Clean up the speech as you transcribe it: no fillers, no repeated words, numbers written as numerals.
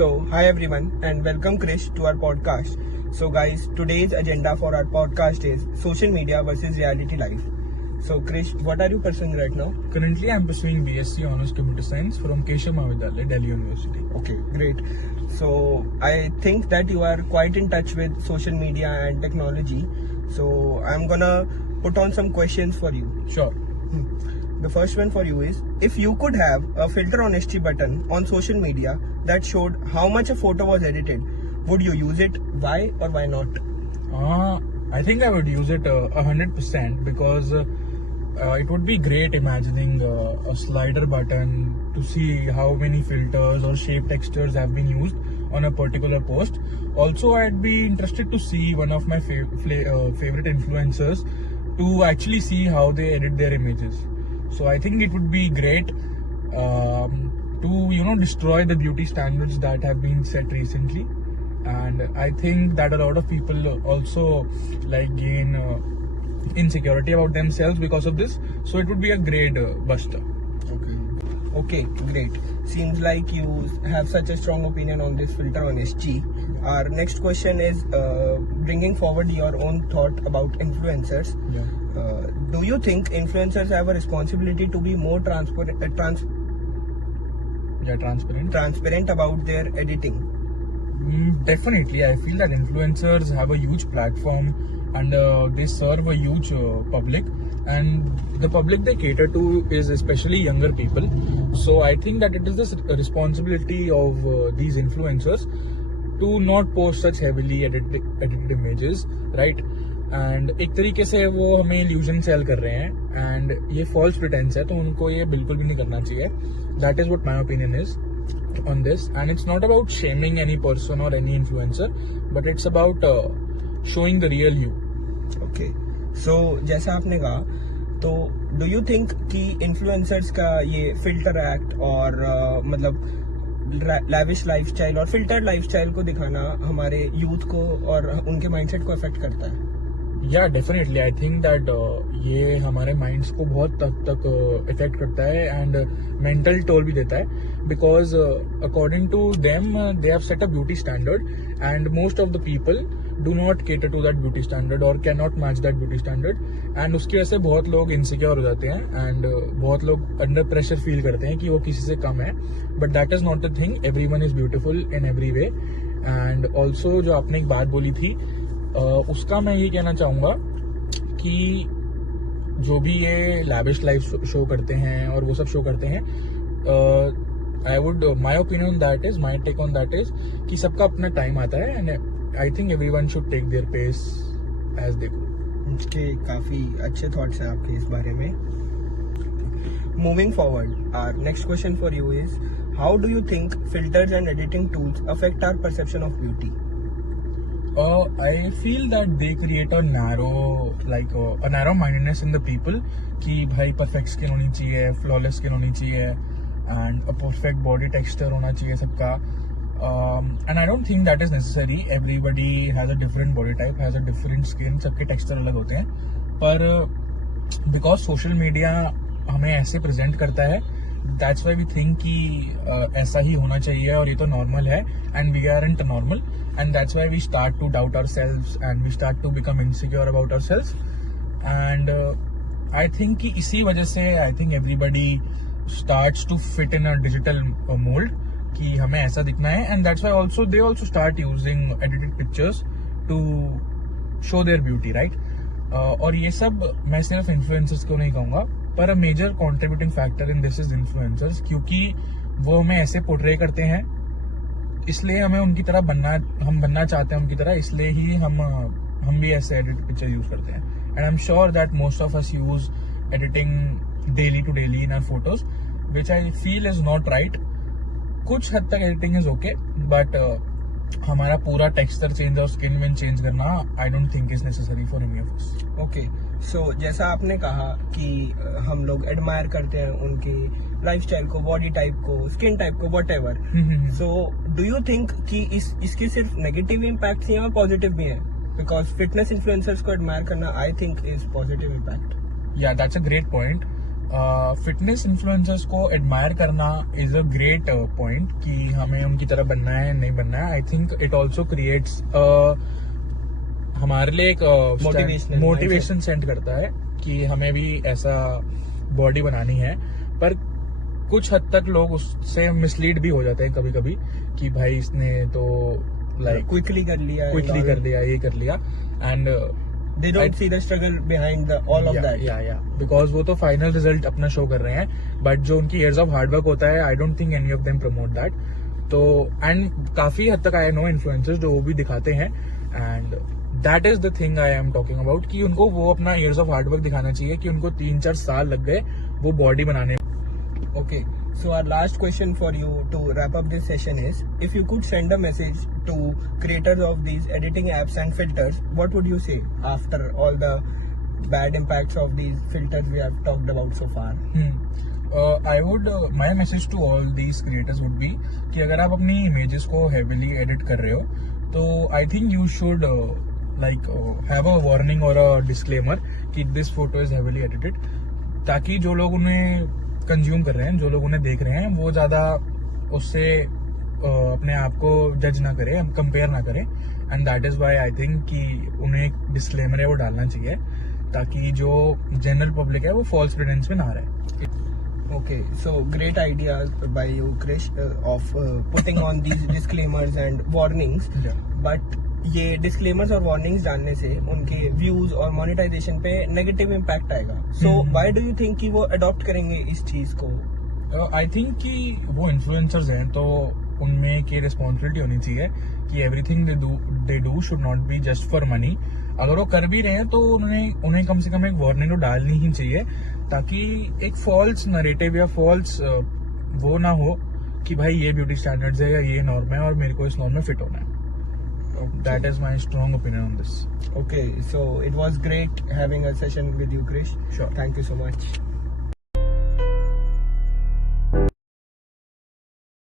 Hi everyone and welcome Krish to our podcast. So guys, today's agenda for our podcast is social media versus reality life. So Krish, what are you pursuing right now? Currently, I'm pursuing BSc Honours Computer Science from Keshav Mahavidyalaya, Delhi University. Okay, great. So I think that you are quite in touch with social media and technology. So I'm gonna put on some questions for you. Sure. The first one for you is, if you could have a filter honesty button on social media that showed how much a photo was edited, would you use it? Why or why not? I think I would use it 100% because it would be great imagining a slider button to see how many filters or shape textures have been used on a particular post. Also, I'd be interested to see one of my favorite influencers to actually see how they edit their images. So I think it would be great to destroy the beauty standards that have been set recently, and I think that a lot of people also gain insecurity about themselves because of this. So it would be a great buster. Okay, great. Seems like you have such a strong opinion on this filter on SG. Our next question is bringing forward your own thought about influencers. Yeah. Do you think influencers have a responsibility to be more transparent about their editing? Definitely, I feel that influencers have a huge platform and they serve a huge public, and the public they cater to is especially younger people. So I think that it is the responsibility of these influencers to not post such heavily edited images, right? And एक तरीके से वो हमें illusion cell कर रहे हैं and ये false pretence है, तो उनको ये बिल्कुल भी नहीं करना चाहिए. That is what my opinion is on this, and it's not about shaming any person or any influencer, but it's about showing the real you. Okay, so जैसा आपने कहा, तो do you think कि influencers का ये filter act और मतलब lavish lifestyle और filtered lifestyle को दिखाना हमारे youth को और उनके mindset को affect करता है? या डेफिनेटली आई थिंक दैट ये हमारे माइंड्स को बहुत हद तक इफेक्ट करता है एंड मेंटल टोल भी देता है, because according to them they have set a beauty standard and most of the people do not cater to that beauty standard और can not match that beauty standard, and उसकी वजह से बहुत लोग insecure हो जाते हैं एंड बहुत लोग अंडर प्रेशर फील करते हैं कि वो किसी से कम है. But that is not the thing. Everyone is beautiful in every way. And also जो आपने एक बात बोली थी, उसका मैं ये कहना चाहूँगा कि जो भी ये लैविश लाइफ शो करते हैं और वो सब शो करते हैं, my opinion that is, my take on that is कि सबका अपना टाइम आता है and I think everyone should take their pace as they go. उसके काफ़ी अच्छे थॉट्स हैं आपके इस बारे में. Moving forward, our next question for you is, how do you think filters and editing tools affect our perception of beauty? I feel that they create a narrow mindedness in the people कि भाई perfect skin होनी चाहिए, flawless skin होनी चाहिए and a perfect body texture होना चाहिए सबका. And I don't think that is necessary. Everybody has a different body type, has a different skin, सबके texture अलग होते हैं. पर because social media हमें ऐसे present करता है, that's why we think कि ऐसा ही होना चाहिए और ये तो normal है, and we aren't normal. And that's why we start to doubt ourselves and we start to become insecure about ourselves. And I think कि इसी वजह से I think everybody starts to fit in a digital mold कि हमें ऐसा दिखना है, and that's why also they also start using edited pictures to show their beauty, right? और ये सब मैं सिर्फ influencers को नहीं कहूँगा, पर a major contributing factor in this is influencers, क्योंकि वो हमें ऐसे पोर्ट्रे करते हैं, इसलिए हमें उनकी तरह बनना चाहते हैं उनकी तरह, इसलिए ही हम भी ऐसे एडिट पिक्चर यूज करते हैं. And I am sure that most of us use editing daily to daily in our photos, which I feel is not right. कुछ हद तक एडिटिंग इज ओके, बट हमारा पूरा टेक्सचर चेंज और skin विन change करना I don't think is necessary for any of us. Okay, so जैसा आपने कहा कि हम लोग एडमायर करते हैं उनके लाइफस्टाइल को, बॉडी टाइप को, स्किन टाइप को, whatever. So do you think कि इसके सिर्फ नेगेटिव इम्पैक्ट हैं और पॉजिटिव भी हैं? बिकॉज फिटनेस इन्फ्लुएंसर्स को एडमायर करना I think is positive impact. Yeah that's a great point. Fitness influencers को एडमायर करना इज अ ग्रेट पॉइंट कि हमें उनकी तरह बनना है नहीं बनना है. I think it also creates हमारे लिए एक मोटिवेशन सेंड करता है कि हमें भी ऐसा बॉडी बनानी है. पर कुछ हद तक लोग उससे मिसलीड भी हो जाते हैं कभी कभी कि भाई इसने तो लाइक क्विकली कर लिया, ये कर लिया and they don't see the struggle behind all of that. Because वो तो फाइनल रिजल्ट अपना शो कर रहे हैं, बट जो उनकी इयर्स ऑफ हार्डवर्क होता है आई don't think any of them promote that. तो एंड काफी हद तक आई नो इन्फ्लुएंसर्स जो वो भी दिखाते हैं and that is the thing I am talking about कि उनको वो अपना इयर्स ऑफ हार्डवर्क दिखाना चाहिए कि उनको 3-4 साल लग गए वो बॉडी बनाने. Okay, so our last question for you to wrap up this session is, if you could send a message to creators of these editing apps and filters, what would you say after all the bad impacts of these filters we have talked about so far? I would my message to all these creators would be कि अगर आप अपनी images को heavily edit कर रहे हो तो I think you should have a warning or a disclaimer कि this photo is heavily edited, ताकि जो लोग उन्हें कंज्यूम कर रहे हैं, जो लोग उन्हें देख रहे हैं, वो ज्यादा उससे अपने आप को जज ना करें, कंपेयर ना करें. And that is why I think कि उन्हें एक डिस्क्लेमर है वो डालना चाहिए ताकि जो जनरल पब्लिक है वो फॉल्स प्रेडिक्शंस में ना रहे. Okay, so great ideas by you, Krish, of putting on these disclaimers and warnings. Yeah. But ये disclaimers और warnings डालने से उनके views और monetization पे negative impact आएगा. So why do you think कि वो adopt करेंगे इस चीज को? आई थिंक कि वो इन्फ्लुएंसर्स हैं तो उनमें एक रिस्पॉन्सिबिलिटी होनी चाहिए कि everything they do should not be just for money. अगर वो कर भी रहे हैं तो उन्हें कम से कम एक वार्निंग तो डालनी ही चाहिए ताकि एक फॉल्स नरेटिव या फॉल्स वो ना हो कि भाई ये ब्यूटी स्टैंडर्ड्स है या ये नॉर्म है और मेरे को इस नॉर्म में फिट होना है. That is my strong opinion on this. Okay, so it was great having a session with you, Krish. Sure. Thank you so much.